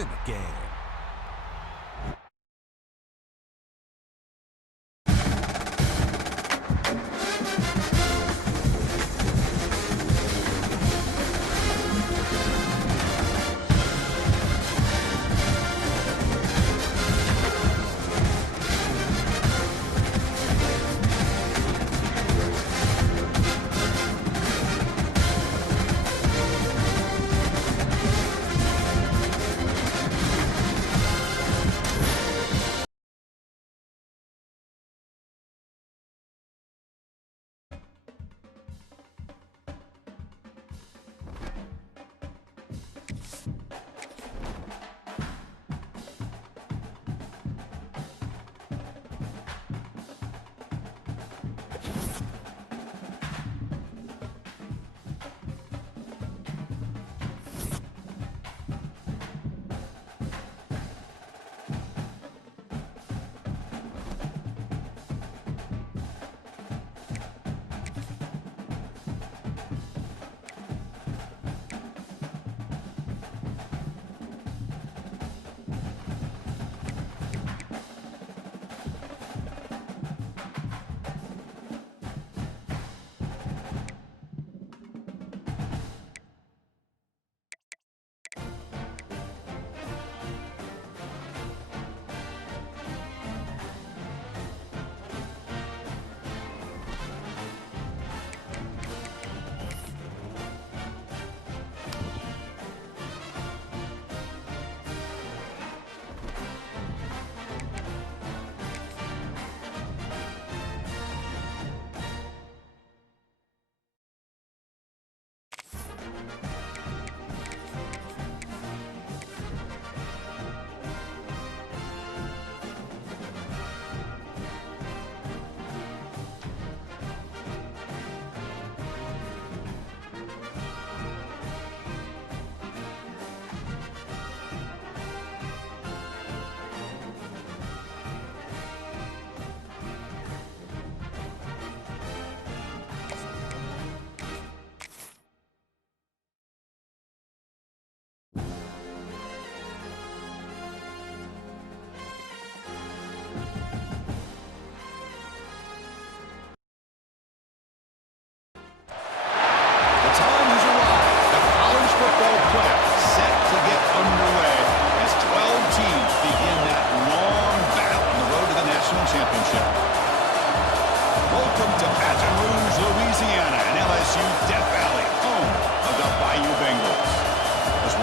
in the game.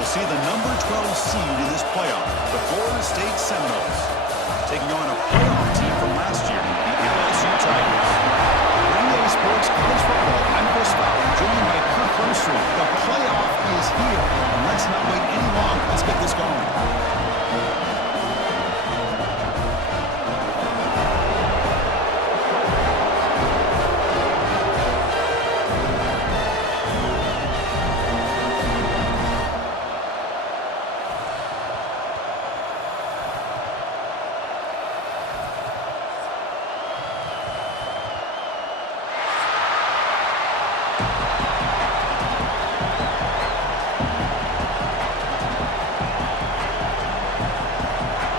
See the number 12 seed in this playoff, the Florida State Seminoles, taking on a playoff team from last year, the LSU Tigers. Bring A Sports College Football, I'm Chris Fowler, joined by Kirk Grocery. The playoff is here, and let's not wait any longer. Let's get this going.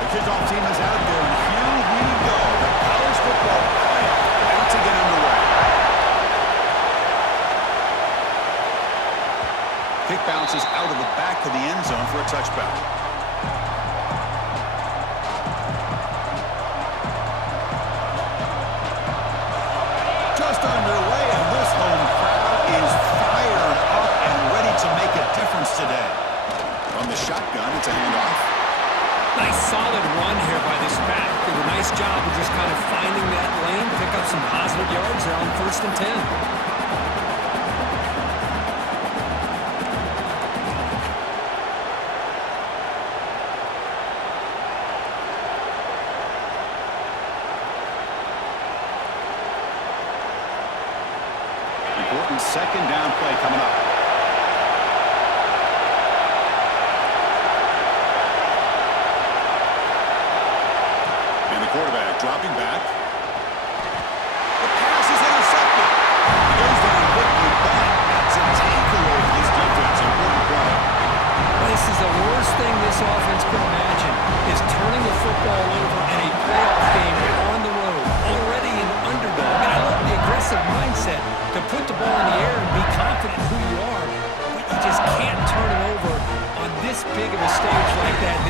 Kickoff team is out there, and here we go. The college football playoff about to get underway. Kick bounces out of the back of the end zone for a touchback. Just underway, and this home crowd is fired up and ready to make a difference today. From the shotgun, it's a handoff. Nice solid run here by this back. Did a nice job of just kind of finding that lane, pick up some positive yards there on 1st and 10.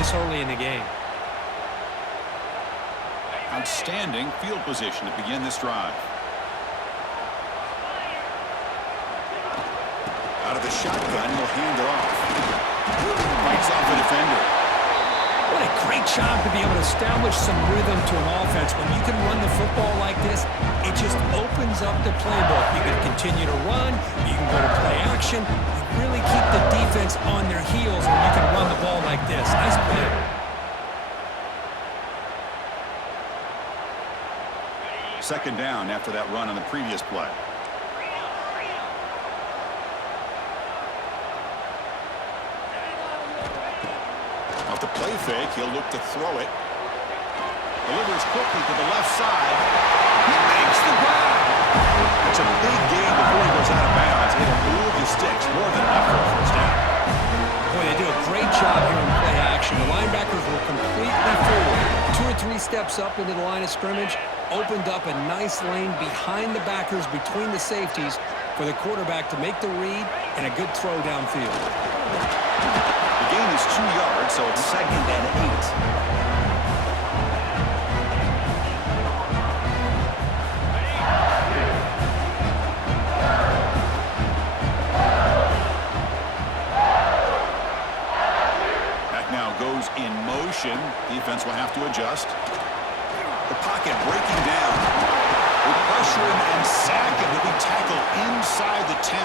this early in the game. Outstanding field position to begin this drive. Out of the shotgun, he'll hand it off. Fights off the defender. What a great job to be able to establish some rhythm to an offense. When you can run the football like this, it just opens up the playbook. You can continue to run. You can go to play action. You really keep the defense on their heels when you can run the ball like this. Nice play. Second down after that run on the previous play. Off the play fake, he'll look to throw it. Delivers quickly to the left side. He makes the grab. It's a big gain before he goes out of bounds. It'll move the sticks more than enough for a first down. Boy, they do a great job here in play action. The linebackers were completely forward. 2 or 3 steps up into the line of scrimmage. Opened up a nice lane behind the backers, between the safeties, for the quarterback to make the read and a good throw downfield. The gain is 2 yards, so it's 2nd and 8. That now goes in motion. Defense will have to adjust. The pocket breaking down. With pressure and sack, and will be tackled inside the 10.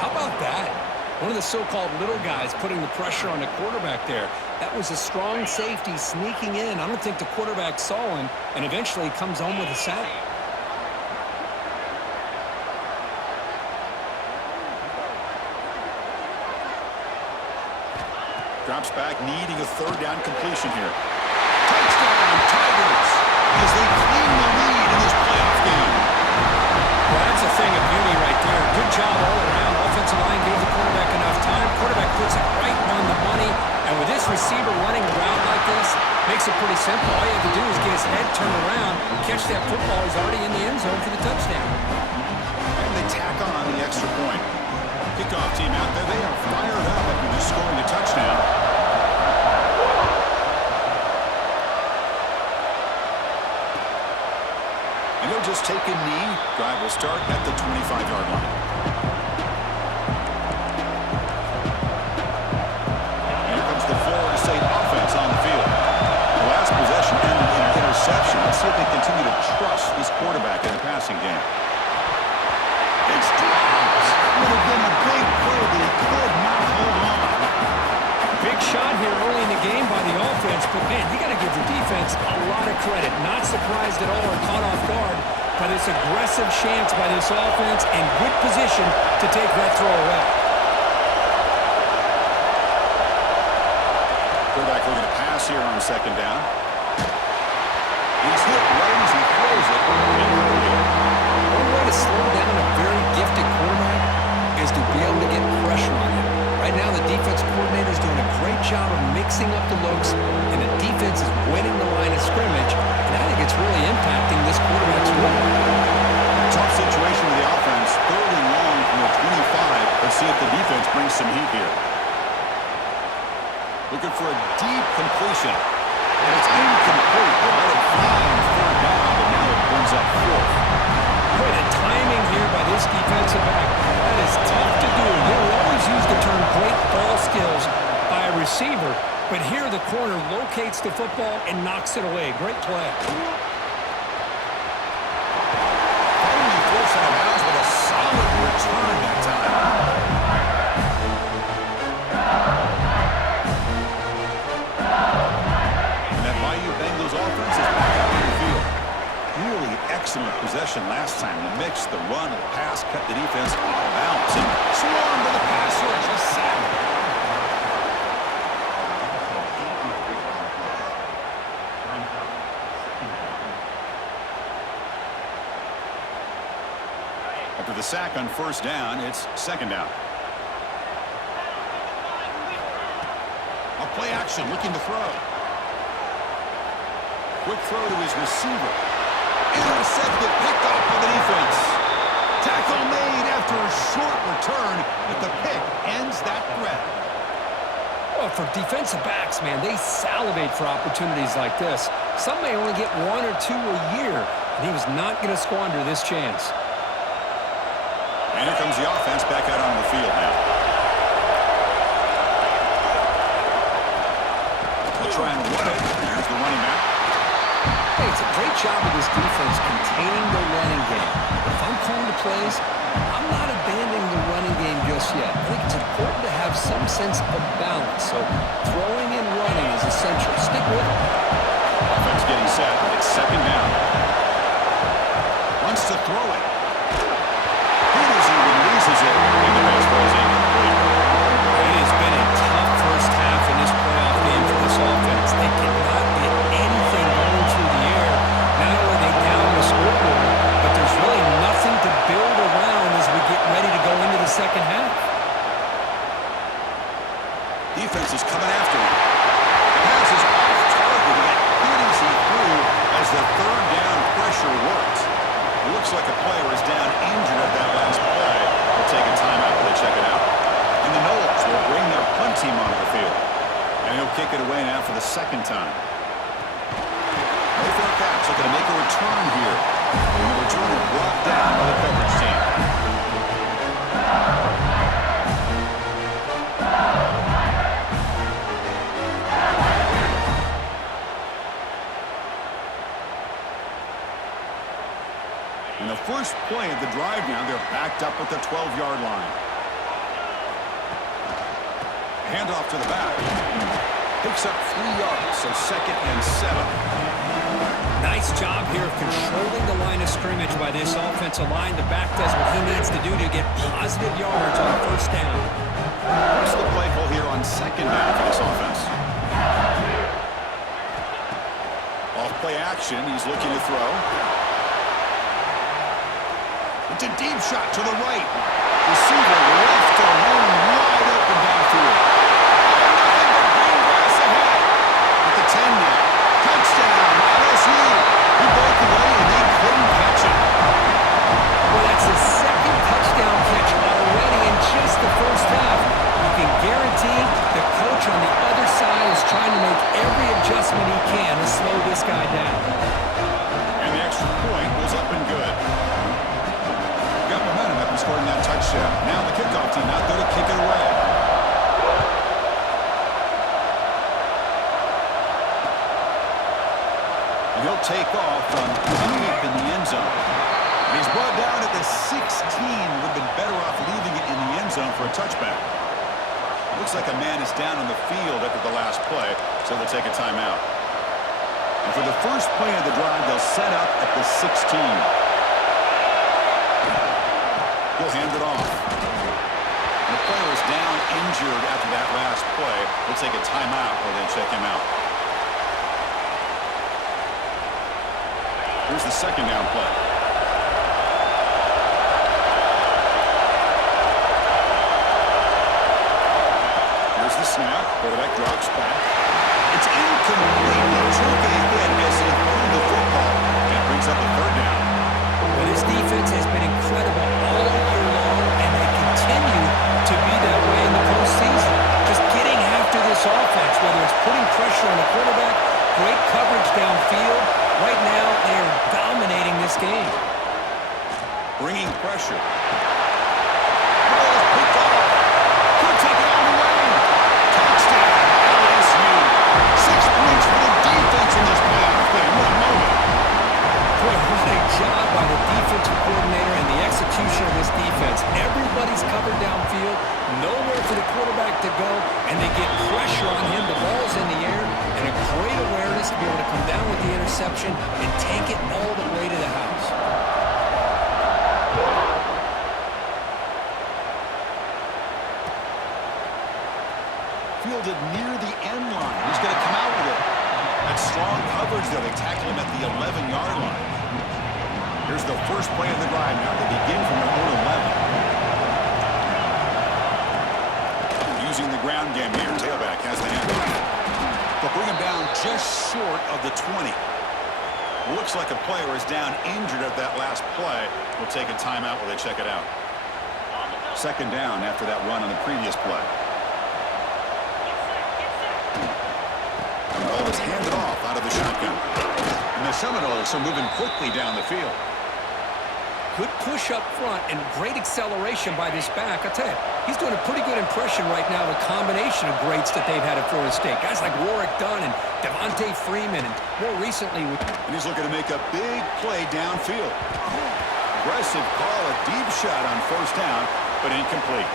How about that? One of the so-called little guys putting the pressure on the quarterback there. That was a strong safety sneaking in. I don't think the quarterback saw him, and eventually comes home with a sack. Drops back, needing a 3rd down completion here. Touchdown, Tigers, as they claim the lead in this playoff game. Well, that's a thing of beauty right there. Good job all around. Offensive line gave the quarterback enough time. Quarterback puts it right on the money. And with this receiver running around like this, makes it pretty simple. All you have to do is get his head turned around, catch that football. He's already in the end zone for the touchdown. And they tack on the extra point. Kickoff team out there, they are fired up after just scoring a touchdown. And they'll just take a knee. Drive will start at the 25-yard line. And here comes the Florida State offense on the field. The last possession ended in an interception. Let's see if they continue to trust this quarterback in the passing game. It's dropped. Would have been a big play, but he could not hold on. Big shot here early in the game by the offense, but man, you got to give the defense a lot of credit. Not surprised at all or caught off guard by this aggressive chance by this offense and good position to take that throw away. Quarterback looking to pass here on 2nd down. He's hit right as he throws it. One way to slow down a very gifted quarterback is to be able to get pressure on him. Right now, the defense coordinator is doing a great job of mixing up the looks, and the defense is winning the line of scrimmage, and I think it's really impacting this quarterback's role. Tough situation with the offense. 3rd and long from the 25. Let's see if the defense brings some heat here. Looking for a deep completion. And it's incomplete. They let it fly on 3rd down, but now it brings up 4th. Boy, the timing here by this defensive back, that is tough to do. You'll always use the term great ball skills by a receiver, but here the corner locates the football and knocks it away. Great play. Finally forced out of bounds, but a solid return that time. And that Bayou Bengals offense is back out on the field. Really excellent possession last time. The mix, the run, the pass kept the defense off balance and swarmed to the passer and just sat. After the sack on 1st down, it's 2nd down. A play action, looking to throw. Quick throw to his receiver. Intercepted, picked off by the defense. Tackle made after a short return, but the pick ends that threat. Well, for defensive backs, man, they salivate for opportunities like this. Some may only get 1 or 2 a year, and he was not going to squander this chance. And here comes the offense back out on the field now. They'll try and run it. Here's the running back. Hey, it's a great job of this defense containing the running game. But if I'm calling the plays, I'm not abandoning the running game just yet. I think it's important to have some sense of balance. So throwing and running is essential. Stick with it. Offense getting set. It's second down. Wants to throw it. He releases it. And the pass throws incomplete. It has been a tough first half in this playoff game for this offense. They cannot get anything going through the air. Not only are they down the scoreboard, but there's really nothing to build around as we get ready to go into the second half. Defense is coming after him. The pass is off target. That hit as he threw as the third down pressure works. It looks like a player is down injured at that last play. They'll take a timeout while they check it out. And the Noles will bring their punt team onto the field. And he'll kick it away now for the second time. Both our Caps are going to make a return here. And the returner brought down by the coverage team. In the first play of the drive now, they're backed up at the 12-yard line. Handoff to the back. Picks up 3 yards, so 2nd and 7. Nice job here of controlling the line of scrimmage by this offensive line. The back does what he needs to do to get positive yards on first down. What's the play call here on second down for this offense? Off play action, he's looking to throw. It's a deep shot to the right. Receiver left alone, wide open downfield. Nothing but green grass ahead. At the 10 now. Touchdown, LSU. He broke away and they couldn't catch it. Well, that's his second touchdown catch already in just the first half. You can guarantee the coach on the other side is trying to make every adjustment he can to slow this guy down. And the extra point was up and good. Got momentum after scoring that touchdown. Now the kickoff team out there to kick it away. And he'll take off from deep in the end zone. And he's brought down at the 16. Would have been better off leaving it in the end zone for a touchback. Looks like a man is down on the field after the last play, so they'll take a timeout. And for the first play of the drive, they'll set up at the 16. He'll hand it off. The player is down injured after that last play. We'll take a timeout while they check him out. Here's the second down play. Here's the snap. Quarterback drops back. It's incomplete. He took a hit as he threw the football. And it brings up a third down. Well, this defense has been incredible all year long, and they continue to be that way in the postseason. Just getting after this offense, whether it's putting pressure on the quarterback, great coverage downfield. Right now, they are dominating this game. Bringing pressure. Ball is picked off. Could take it all the way. Touchdown, LSU. 6 points for the defense in this playoff game. What a moment. Boy, what a job by the defensive coordinator and the execution of this defense. Everybody's covered downfield, nowhere for the quarterback to go, and they get pressure on him. The ball's in the air, and a great awareness to be able to come down with the interception and take it all the way to the house. Fielded near the end line. He's going to come out with it. That's strong coverage there. They tackle him at the 11-yard line. Here's the first play of the drive now. They begin from their own 11. Using the ground game here. Tailback has the handoff. They'll bring him down just short of the 20. Looks like a player is down injured at that last play. We'll take a timeout while they check it out. Second down after that run on the previous play. is handed off out of the shotgun. And the Seminoles are moving quickly down the field. Good push up front and great acceleration by this back. I tell you, he's doing a pretty good impression right now of a combination of greats that they've had at Florida State. Guys like Warwick Dunn and Devontae Freeman, and more recently And he's looking to make a big play downfield. Aggressive call, a deep shot on first down, but incomplete.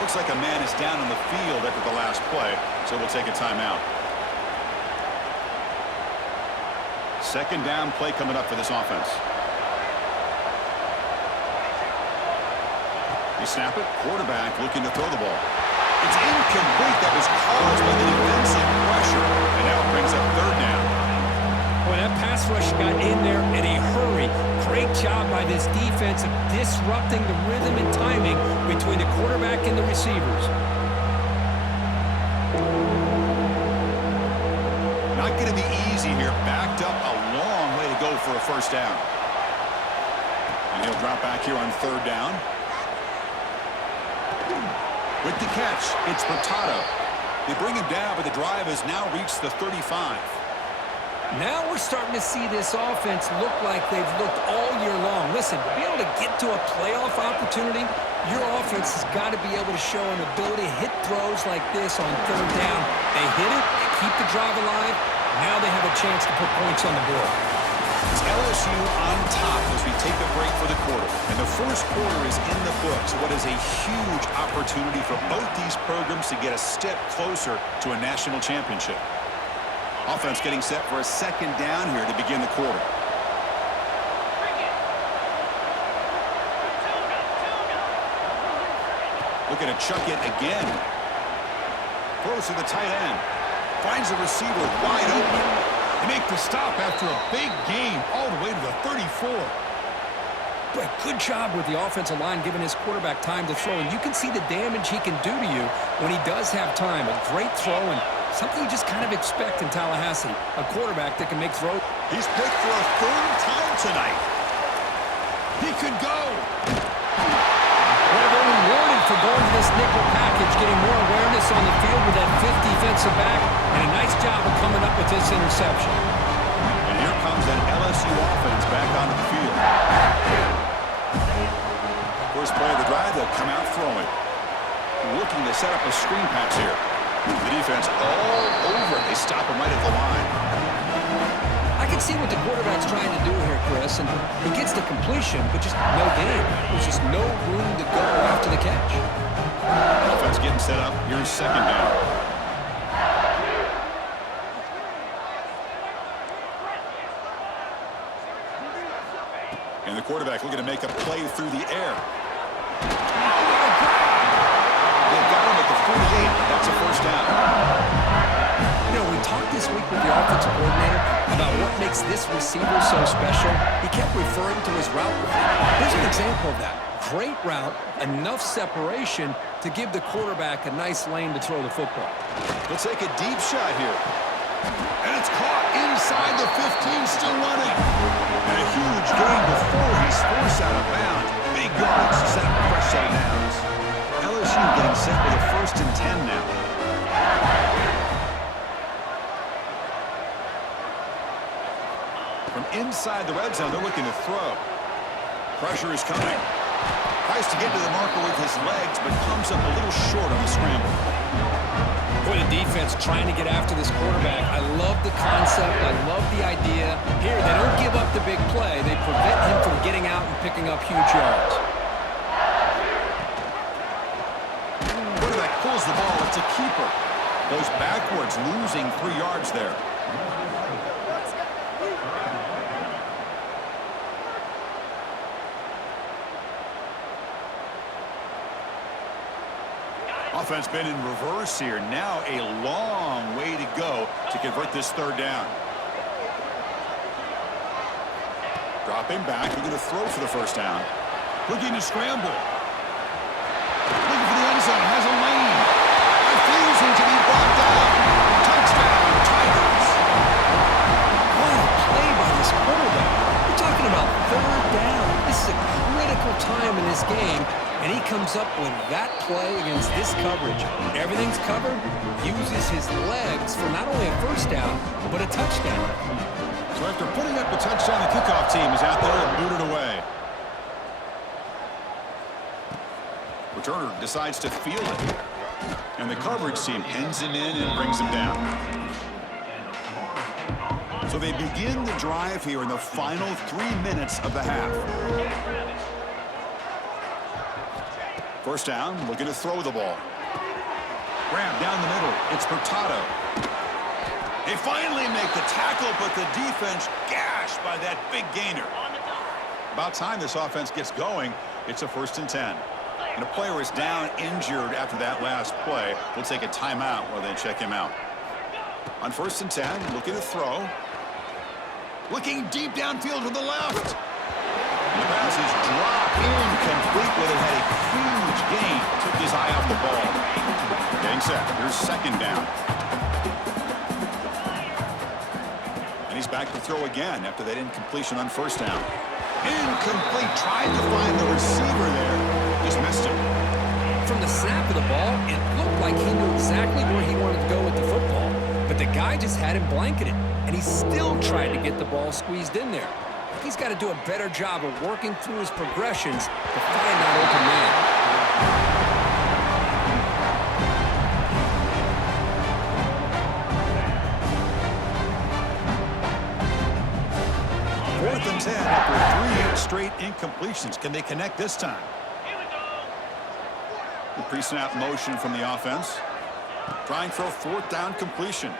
Looks like a man is down on the field after the last play, so we'll take a timeout. Second down play coming up for this offense. They snap it, quarterback looking to throw the ball. It's incomplete. That was caused by the defensive pressure, and now it brings up third down. Boy, that pass rush got in there in a hurry. Great job by this defense of disrupting the rhythm and timing between the quarterback and the receivers. Not going to be easy here. Backed up a long way to go for a first down. And he'll drop back here on third down. With the catch, it's Hurtado. They bring him down, but the drive has now reached the 35. Now we're starting to see this offense look like they've looked all year long. Listen, to be able to get to a playoff opportunity, your offense has got to be able to show an ability to hit throws like this on third down. They hit it, they keep the drive alive. Now they have a chance to put points on the board. It's LSU on top as we take a break for the quarter. And the first quarter is in the books. What is a huge opportunity for both these programs to get a step closer to a national championship. Offense getting set for a second down here to begin the quarter. Looking to chuck it again. Throws to the tight end. Finds the receiver wide open. They make the stop after a big gain all the way to the 34. But good job with the offensive line giving his quarterback time to throw. And you can see the damage he can do to you when he does have time. A great throw and something you just kind of expect in Tallahassee. A quarterback that can make throws. He's picked for a third time tonight. He could go. Well, they're rewarded for going to this nickel package, getting more awareness on the field with that fifth defensive back, and a nice job of coming up with this interception. And here comes that LSU offense back onto the field. First play of the drive, they'll come out throwing. Looking to set up a screen pass here. The defense all over it. They stop him right at the line. I can see what the quarterback's trying to do here, Chris, and he gets the completion, but just no gain. There's just no room to go after the catch. Offense getting set up. Here's second down. And the quarterback looking to make a play through the air. They've got him at the 48. That's a first down. You know, we talked this week with the offensive coordinator about what makes this receiver so special. He kept referring to his route running. Here's an example of that. Great route, enough separation to give the quarterback a nice lane to throw the football. He'll take a deep shot here. And it's caught inside the 15, still running. And a huge gain before he's forced out of bounds. Big yards to set up a fresh set of downs. LSU getting set with a 1st and 10 now. From inside the red zone, they're looking to throw. Pressure is coming. Tries to get to the marker with his legs, but comes up a little short on the scramble. Boy, the defense trying to get after this quarterback. I love the concept. I love the idea. Here, they don't give up the big play. They prevent him from getting out and picking up huge yards. Quarterback pulls the ball. It's a keeper. Goes backwards, losing 3 yards there. Offense been in reverse here. Now a long way to go to convert this third down. Dropping back. Looking to throw for the first down. Looking to scramble. Looking for the end zone. Has a lane. Refusing to be brought down. Touchdown, Tigers. What a play by this quarterback. We're talking about third down. This is a critical time in this game, And he comes up with that play against this coverage. Everything's covered, uses his legs for not only a first down, but a touchdown. So after putting up a touchdown, the kickoff team is out there and booted away. Returner decides to field it. And the coverage team pins him in and brings him down. So they begin the drive here in the final 3 minutes of the half. First down, looking to throw the ball. Grab down the middle. It's Hurtado. They finally make the tackle, but the defense gashed by that big gainer. About time this offense gets going. It's a 1st and 10. And a player is down injured after that last play. We'll take a timeout while they check him out. On 1st and 10, looking to throw. Looking deep downfield to the left. And the pass is dropped incomplete, but it had a huge gain. Took his eye off the ball. Getting set. Here's 2nd down. And he's back to throw again after that incompletion on 1st down. Incomplete. Tried to find the receiver there. Just missed him. From the snap of the ball, it looked like he knew exactly where he wanted to go with the football. But the guy just had him blanketed, and he still tried to get the ball squeezed in there. He's got to do a better job of working through his progressions to find that open man. 4th and 10 after 3 straight incompletions. Can they connect this time? The pre-snap motion from the offense. Trying for a 4th down completion.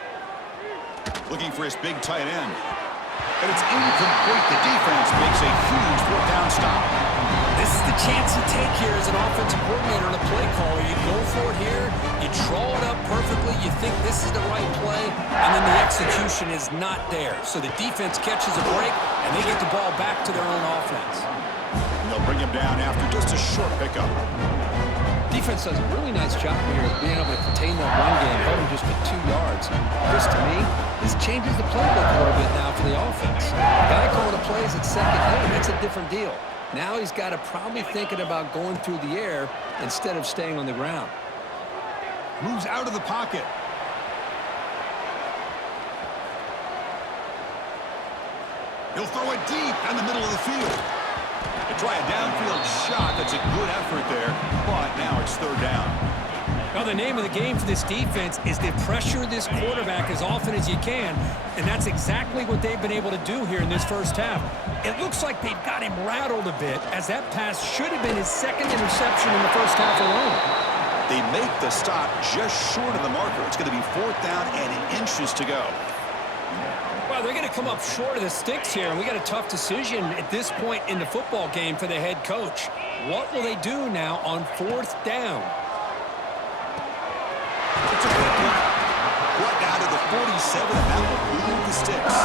Looking for his big tight end. But it's incomplete. The defense makes a huge 4th down stop. This is the chance you take here as an offensive coordinator and a play caller. You go for it here, you draw it up perfectly, you think this is the right play, and then the execution is not there. So the defense catches a break, and they get the ball back to their own offense. And they'll bring him down after just a short pickup. Defense does a really nice job here of being able to contain that run game, held him just at 2 yards. Chris, to me, this changes the playbook a little bit now for the offense. The guy calling the plays at 2nd down, that's a different deal. Now he's got to probably thinking about going through the air instead of staying on the ground. Moves out of the pocket. He'll throw it deep down the middle of the field. They try a downfield shot. That's a good effort there, but now it's 3rd down. Well, the name of the game for this defense is to pressure this quarterback as often as you can, and that's exactly what they've been able to do here in this first half. It looks like they've got him rattled a bit, as that pass should have been his 2nd interception in the first half alone. They make the stop just short of the marker. It's going to be 4th down and inches to go. Well, they're going to come up short of the sticks here, and we got a tough decision at this point in the football game for the head coach. What will they do now on 4th down? It's a good play. Brought down to the 47, and that will move the sticks.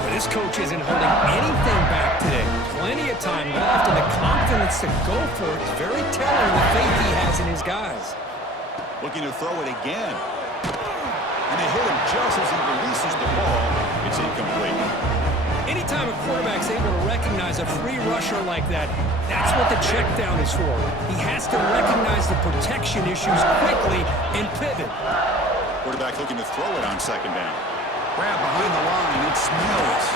Well, this coach isn't holding anything back today. Plenty of time left, and the confidence to go for it is very telling the faith he has in his guys. Looking to throw it again. And they hit him just as he releases the ball. It's incomplete. Anytime a quarterback's able to recognize a free rusher like that, that's what the check down is for. He has to recognize the protection issues quickly and pivot. Quarterback looking to throw it on 2nd down. Grab behind the line. It's Mills.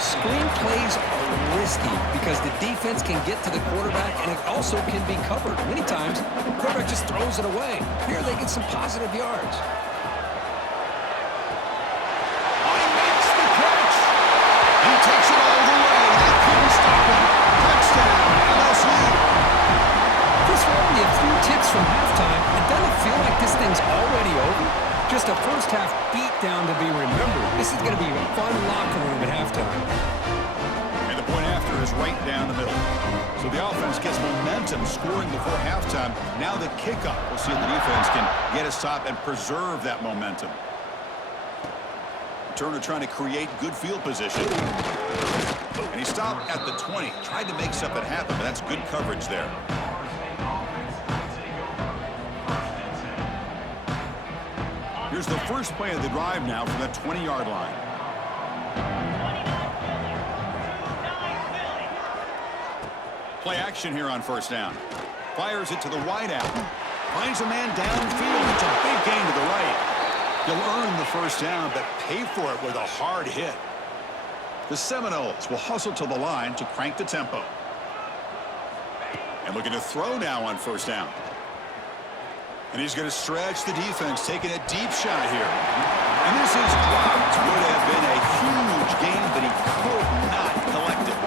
Screen plays are risky because the defense can get to the quarterback, and it also can be covered. Many times, the quarterback just throws it away. Here they get some positive yards. Takes it all the way. They couldn't stop him. Touchdown, LSU. Chris, we're only a few ticks from halftime, and doesn't it feel like this thing's already over? Just a first-half beatdown to be remembered. This is going to be a fun locker room at halftime. And the point after is right down the middle. So the offense gets momentum scoring before halftime. Now the kickoff. We'll see if the defense can get a stop and preserve that momentum. Turner trying to create good field position. And he stopped at the 20. Tried to make something happen, but that's good coverage there. Here's the first play of the drive now from the 20-yard line. Play action here on first down. Fires it to the wide out. Finds a man downfield. It's a big gain to the right. He'll earn the first down, but pay for it with a hard hit. The Seminoles will hustle to the line to crank the tempo. And looking to throw now on first down. And he's going to stretch the defense, taking a deep shot here. And this is dropped. Would have been a huge gain, but he could not collect it.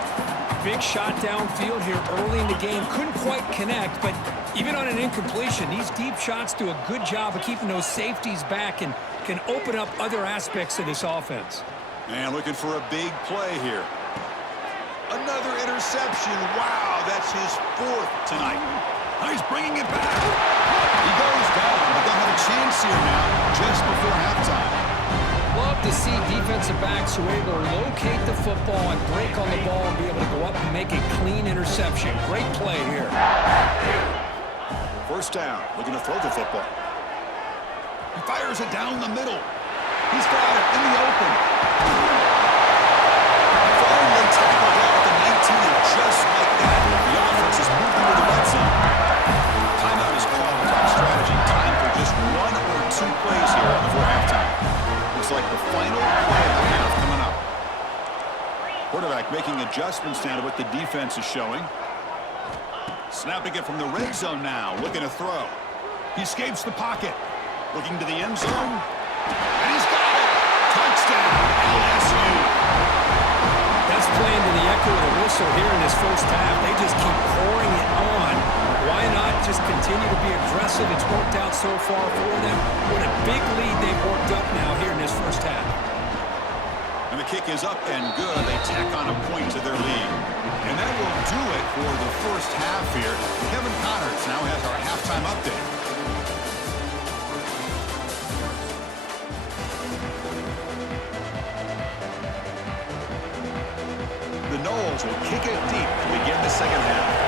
Big shot downfield here early in the game. Couldn't quite connect, but even on an incompletion, these deep shots do a good job of keeping those safeties back and can open up other aspects of this offense. And looking for a big play here. Another interception. Wow, that's his 4th tonight. Now he's bringing it back. He goes down, but they'll have a chance here now just before halftime. Love to see defensive backs who are able to locate the football and break on the ball and be able to go up and make a clean interception. Great play here. First down, looking to throw the football. He fires it down the middle. He's got it in the open. Finally tackled out at the 19, and just like that, the offense has moved into the red zone. Timeout is called on strategy. Time for just 1 or 2 plays here before halftime. Looks like the final play of the half coming up. Quarterback making adjustments now to what the defense is showing. Snapping it from the red zone now, looking to throw. He escapes the pocket. Looking to the end zone. And he's got it! Touchdown, LSU! That's playing to the echo of the whistle here in this first half. They just keep pouring it on. Why not just continue to be aggressive? It's worked out so far for them. What a big lead they've worked up now here in this first half. And the kick is up and good. They tack on a point to their lead. And that will do it for the first half here. Kevin Connors now has our halftime update. The Noles will kick it deep to begin the second half.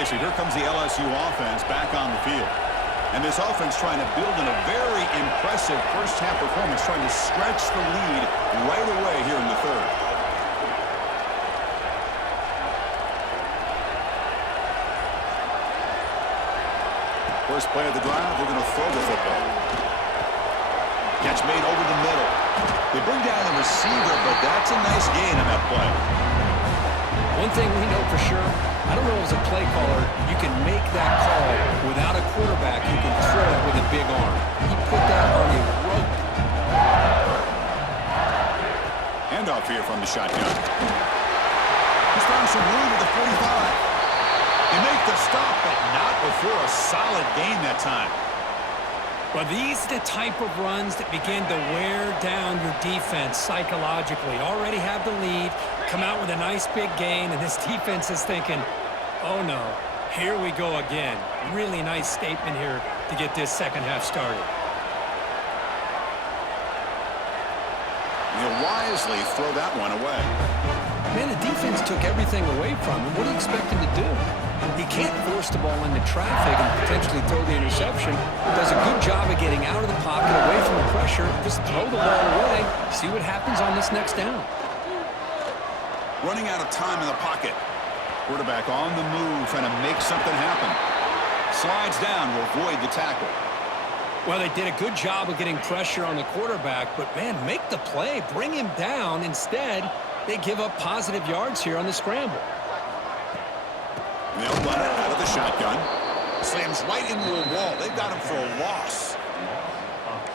So here comes the LSU offense back on the field. And this offense trying to build in a very impressive first-half performance, trying to stretch the lead right away here in the third. First play of the drive, they're going to throw the football. Catch made over the middle. They bring down the receiver, but that's a nice gain in that play. One thing we know for sure, I don't know as a play caller, you can make that call without a quarterback who can throw it with a big arm. He put that on a rope. Handoff here from the shotgun. He's found some room at the 45. They make the stop, but not before a solid gain that time. Well, these are the type of runs that begin to wear down your defense psychologically. Already have the lead, come out with a nice big gain, and this defense is thinking, oh no, here we go again. Really nice statement here to get this second half started. He'll wisely throw that one away. Man, the defense took everything away from him. What do you expect him to do? He can't force the ball into traffic and potentially throw the interception. Does a good job of getting out of the pocket, away from the pressure. Just throw the ball away. See what happens on this next down. Running out of time in the pocket. Quarterback on the move, trying to make something happen. Slides down to avoid the tackle. Well, they did a good job of getting pressure on the quarterback, but, man, make the play. Bring him down. Instead, they give up positive yards here on the scramble. And they'll run it out of the shotgun. Slams right into a wall. They've got him for a loss.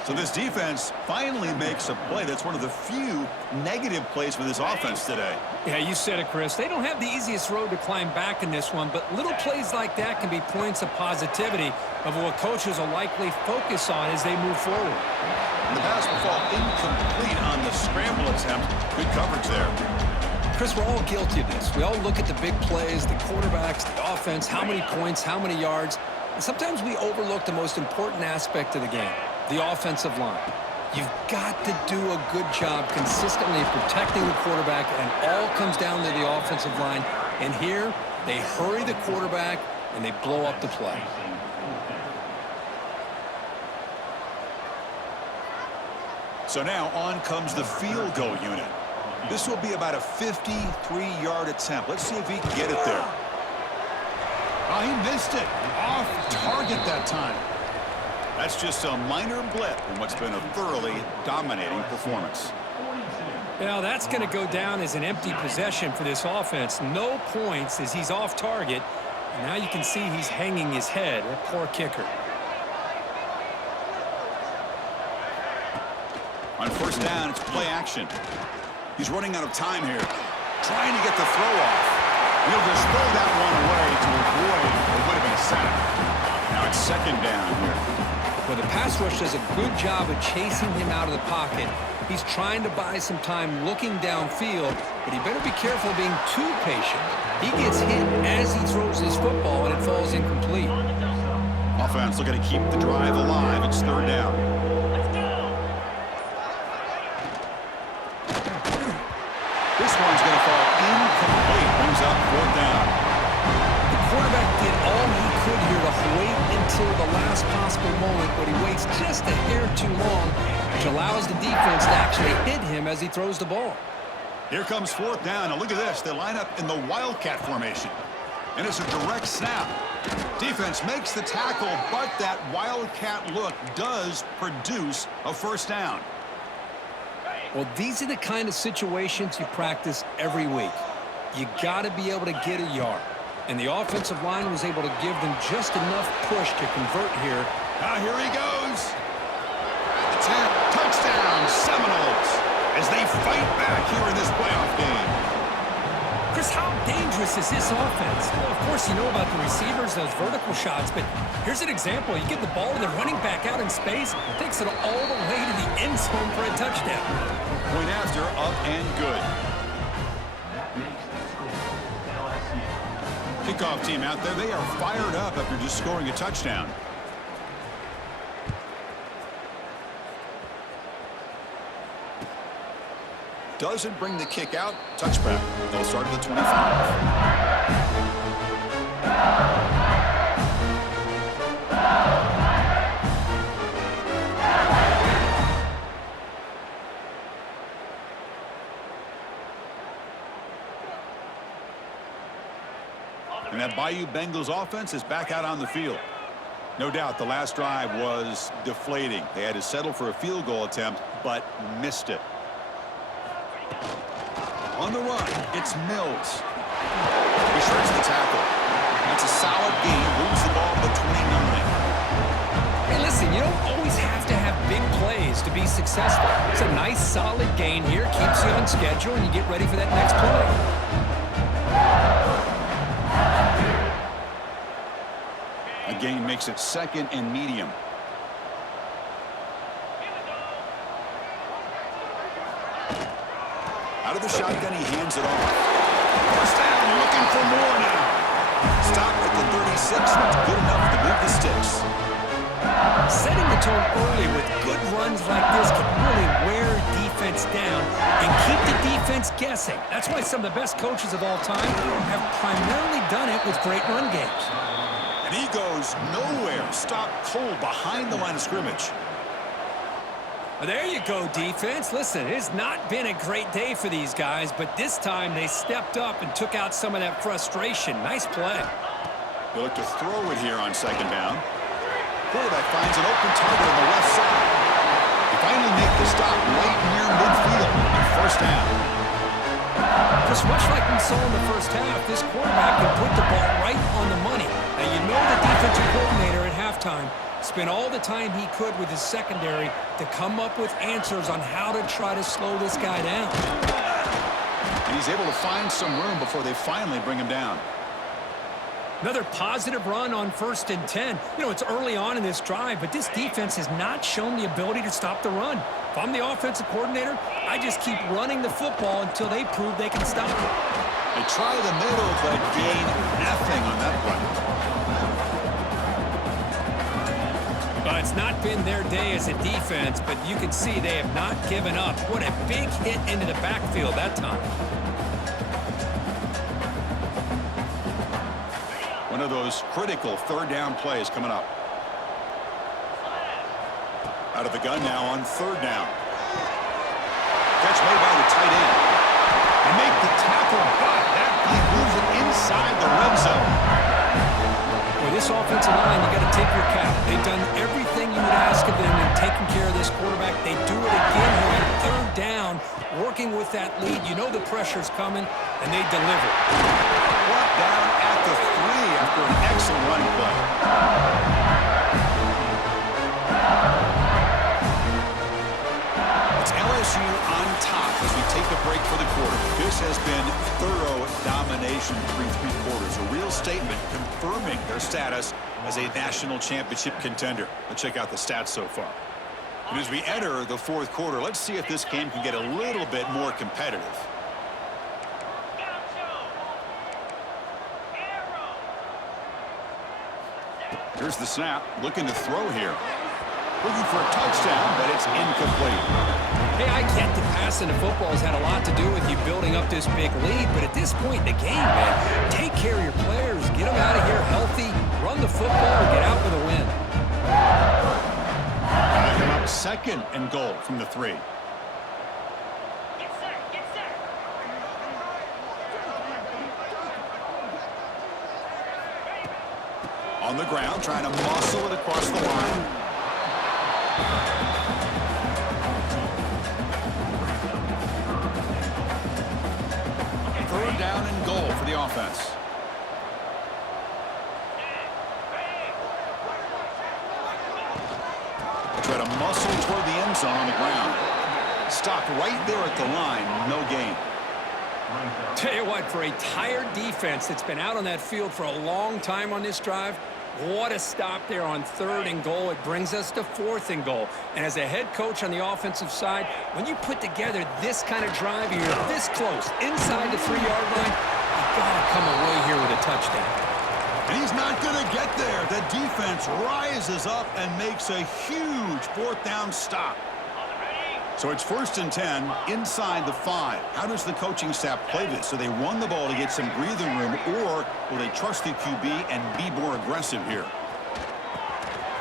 So this defense finally makes a play. That's one of the few negative plays for this offense today. Yeah, you said it, Chris. They don't have the easiest road to climb back in this one, but little plays like that can be points of positivity of what coaches will likely focus on as they move forward. And the pass will fall incomplete on the scramble attempt. Good coverage there. Chris, we're all guilty of this. We all look at the big plays, the quarterbacks, the offense, how many points, how many yards. Sometimes we overlook the most important aspect of the game, the offensive line. You've got to do a good job consistently protecting the quarterback, and all comes down to the offensive line. And here, they hurry the quarterback, and they blow up the play. So now on comes the field goal unit. This will be about a 53-yard attempt. Let's see if he can get it there. Oh, he missed it. Off target that time. That's just a minor blip in what's been a thoroughly dominating performance. Well, that's going to go down as an empty possession for this offense. No points as he's off target. And now you can see he's hanging his head. A poor kicker. On first down, it's play action. He's running out of time here. Trying to get the throw off. He'll just throw that one away to avoid what would have been a sack. Now it's second down here. Well, the pass rush does a good job of chasing him out of the pocket. He's trying to buy some time looking downfield, but he better be careful being too patient. He gets hit as he throws his football, and it falls incomplete. Offense looking to keep the drive alive. It's third down. This one's going to fall incomplete. Brings up fourth down. The quarterback did all he could here to wait until the last possible moment, but he waits just a hair too long, which allows the defense to actually hit him as he throws the ball. Here comes fourth down. Now look at this. They line up in the Wildcat formation. And it's a direct snap. Defense makes the tackle, but that Wildcat look does produce a first down. Well, these are the kind of situations you practice every week. You got to be able to get a yard. And the offensive line was able to give them just enough push to convert here. Now here he goes. Attempt, touchdown, Seminoles, as they fight back here in this playoff game. Chris, how dangerous is this offense? Well, of course, you know about the receivers, those vertical shots, but here's an example. You get the ball to the running back out in space, takes it all the way to the end zone for a touchdown. Point after, up and good. Kickoff team out there, they are fired up after just scoring a touchdown. Doesn't bring the kick out. Touchback. They'll start at the 25. And that Bayou Bengals offense is back out on the field. No doubt the last drive was deflating. They had to settle for a field goal attempt, but missed it. On the run, it's Mills. He shreds the tackle. That's a solid gain. Moves the ball to 29. Hey, listen, you don't always have to have big plays to be successful. It's a nice, solid gain here. Keeps you on schedule, and you get ready for that next play. A gain makes it second and medium. Out of the shotgun, he hands it off. First down, looking for more now. Stop at the 36, that's good enough to move the sticks. Setting the tone early with good runs like this can really wear defense down and keep the defense guessing. That's why some of the best coaches of all time have primarily done it with great run games. And he goes nowhere. Stop cold behind the line of scrimmage. Well, there you go, defense. Listen, it's not been a great day for these guys, but this time they stepped up and took out some of that frustration. Nice play. They look to throw it here on second down. Quarterback finds an open target on the left side. They finally make the stop right near midfield. First down. Just much like we saw in the first half, this quarterback can put the ball right on the money. Now, you know the defensive coordinator at halftime spent all the time he could with his secondary to come up with answers on how to try to slow this guy down. And he's able to find some room before they finally bring him down. Another positive run on 1st and 10. You know, it's early on in this drive, but this defense has not shown the ability to stop the run. If I'm the offensive coordinator, I just keep running the football until they prove they can stop it. They try the middle, but gain nothing on that run. It's not been their day as a defense, but you can see they have not given up. What a big hit into the backfield that time. One of those critical third down plays coming up. Out of the gun now on third down. Catch made by the tight end. They make the tackle, but that play moves it inside the red zone. With this offensive line, you got to take your cap. They've done everything you would ask of them in taking care of this quarterback. They do it again here on third down, working with that lead. You know the pressure's coming, and they deliver. Brought down at the 3 after an excellent running play. It's LSU on top as we take a break for the quarter. This has been thorough domination through 3 quarters. A real statement confirming their status as a national championship contender. Let's check out the stats so far. And as we enter the 4th quarter, let's see if this game can get a little bit more competitive. Here's the snap. Looking to throw here. Looking for a touchdown, but it's incomplete. Hey, I get that passing the football has had a lot to do with you building up this big lead, but at this point in the game, man, take care of your players, get them out of here healthy, run the football, and get out with a win. Come up 2nd and goal from the 3. On the ground, trying to muscle it across the line. Third down and goal for the offense. They try to muscle toward the end zone on the ground. Stopped right there at the line, no gain. Tell you what, for a tired defense that's been out on that field for a long time on this drive, what a stop there on 3rd and goal. It brings us to 4th and goal. And as a head coach on the offensive side, when you put together this kind of drive, you're this close, inside the 3-yard line, you've got to come away here with a touchdown. And he's not going to get there. The defense rises up and makes a huge 4th down stop. So it's 1st and 10 inside the 5. How does the coaching staff play this? So they run the ball to get some breathing room, or will they trust the QB and be more aggressive here?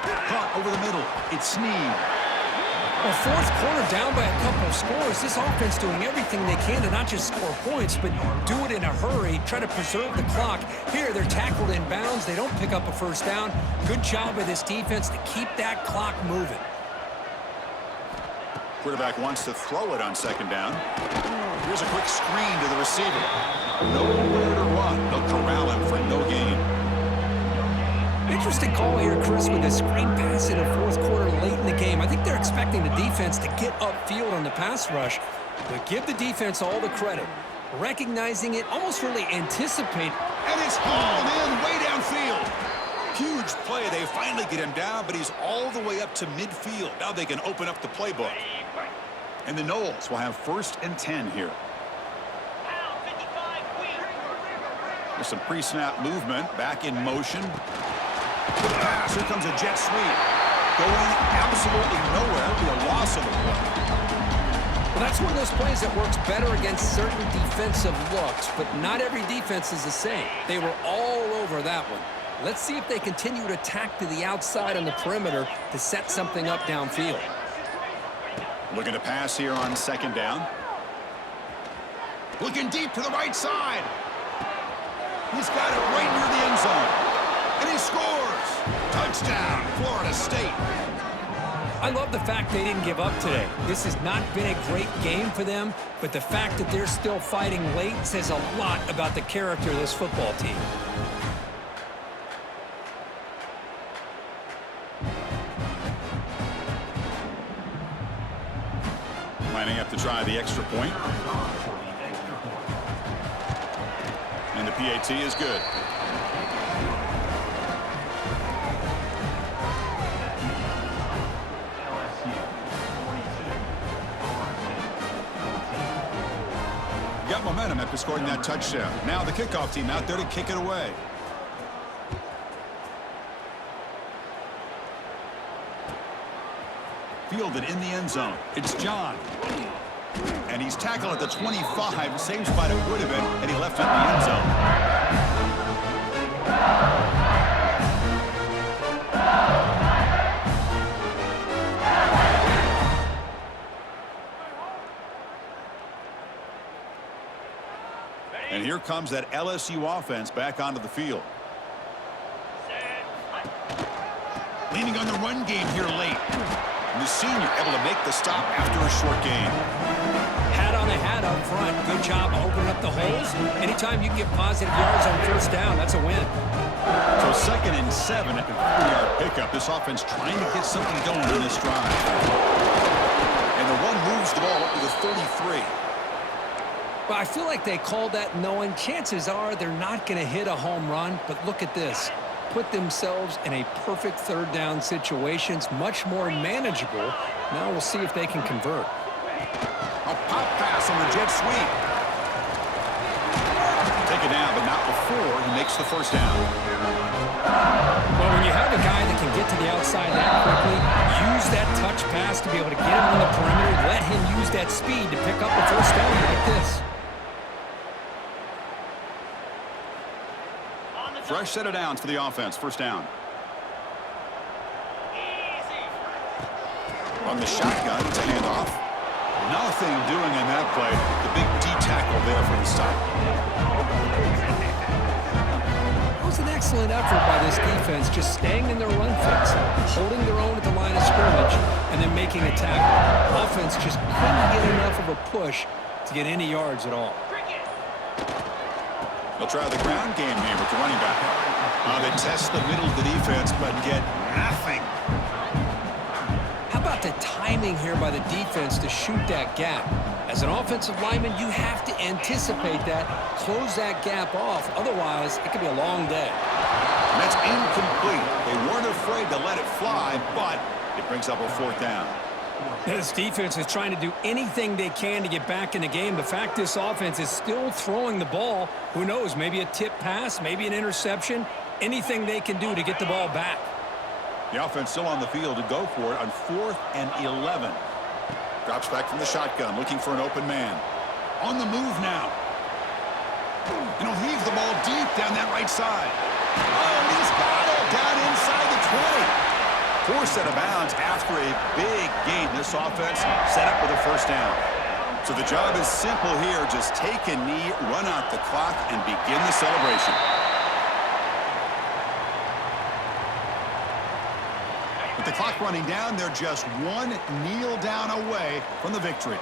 Caught over the middle. It's Snead. Well, 4th quarter down by a couple of scores. This offense doing everything they can to not just score points, but do it in a hurry, try to preserve the clock. Here, they're tackled in bounds. They don't pick up a 1st down. Good job by this defense to keep that clock moving. Quarterback wants to throw it on 2nd down. Here's a quick screen to the receiver. Nowhere to run. They'll corral him for no gain. Interesting call here, Chris, with a screen pass in the 4th quarter late in the game. I think they're expecting the defense to get upfield on the pass rush. But give the defense all the credit. Recognizing it, almost really anticipate. And it's hauled in way downfield. Huge play. They finally get him down, but he's all the way up to midfield. Now they can open up the playbook. And the Noles will have 1st and 10 here. There's some pre-snap movement. Back in motion. Good pass. Here comes a jet sweep. Going absolutely nowhere. It'll be a loss of the play. Well, that's one of those plays that works better against certain defensive looks, but not every defense is the same. They were all over that one. Let's see if they continue to attack to the outside on the perimeter to set something up downfield. Looking to pass here on 2nd down. Looking deep to the right side. He's got it right near the end zone. And he scores. Touchdown, Florida State. I love the fact they didn't give up today. This has not been a great game for them, but the fact that they're still fighting late says a lot about the character of this football team. Lining up to try the extra point. And the PAT is good. Got momentum after scoring that touchdown. Now the kickoff team out there to kick it away. fielded in the end zone. It's John. And he's tackled at the 25. Same spot it would have been, and he left it in the end zone. And here comes that LSU offense back onto the field. Leaning on the run game here late. And the senior able to make the stop after a short gain. Hat on a hat up front. Good job opening up the holes. Anytime you get positive yards on first down, that's a win. So 2nd and 7 at the 3-yard pickup. This offense trying to get something going on this drive. And the run moves the ball up to the 33. But I feel like they called that knowing chances are they're not going to hit a home run. But look at this. Put themselves in a perfect third down situation. It's much more manageable. Now we'll see if they can convert. A pop pass on the jet sweep. Take it down, but not before he makes the first down. Well, when you have a guy that can get to the outside that quickly, use that touch pass to be able to get him on the perimeter, let him use that speed to pick up a first down like this. Fresh set of downs for the offense. First down. On the shotgun, it's a handoff. Nothing doing in that play. The big D-tackle there for the stop. It was an excellent effort by this defense, just staying in their run fix, holding their own at the line of scrimmage, and then making a tackle. Offense just couldn't get enough of a push to get any yards at all. They'll try the ground game here with the running back. They test the middle of the defense, but get nothing. How about the timing here by the defense to shoot that gap? As an offensive lineman, you have to anticipate that, close that gap off. Otherwise, it could be a long day. And that's incomplete. They weren't afraid to let it fly, but it brings up a 4th down. This defense is trying to do anything they can to get back in the game. The fact this offense is still throwing the ball, who knows, maybe a tip pass, maybe an interception, anything they can do to get the ball back. The offense still on the field to go for it on 4th and 11. Drops back from the shotgun, looking for an open man. On the move now. And he'll heave the ball deep down that right side. Oh, he's got it down inside the 20. 4 set of bounds after a big gain. This offense set up with a first down. So the job is simple here. Just take a knee, run out the clock, and begin the celebration. With the clock running down, they're just one kneel down away from the victory.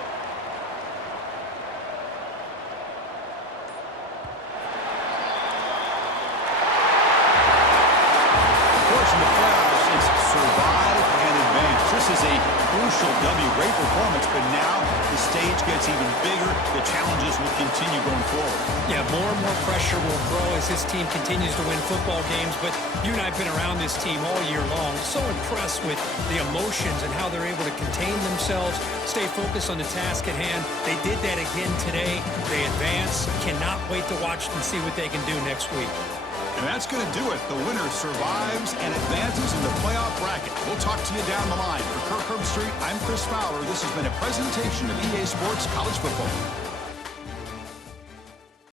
Of course, in the playoffs, it's survive and advance. This is a crucial W. Great performance, but now the stage gets even bigger. The challenges will continue going forward. Yeah, more and more pressure will grow as this team continues to win football games, but you and I have been around this team all year long. So impressed with the emotions and how they're able to contain themselves, stay focused on the task at hand. They did that again today. They advance. Cannot wait to watch and see what they can do next week. And that's going to do it. The winner survives and advances in the playoff bracket. We'll talk to you down the line. For Kirk Herbstreit, I'm Chris Fowler. This has been a presentation of EA Sports College Football.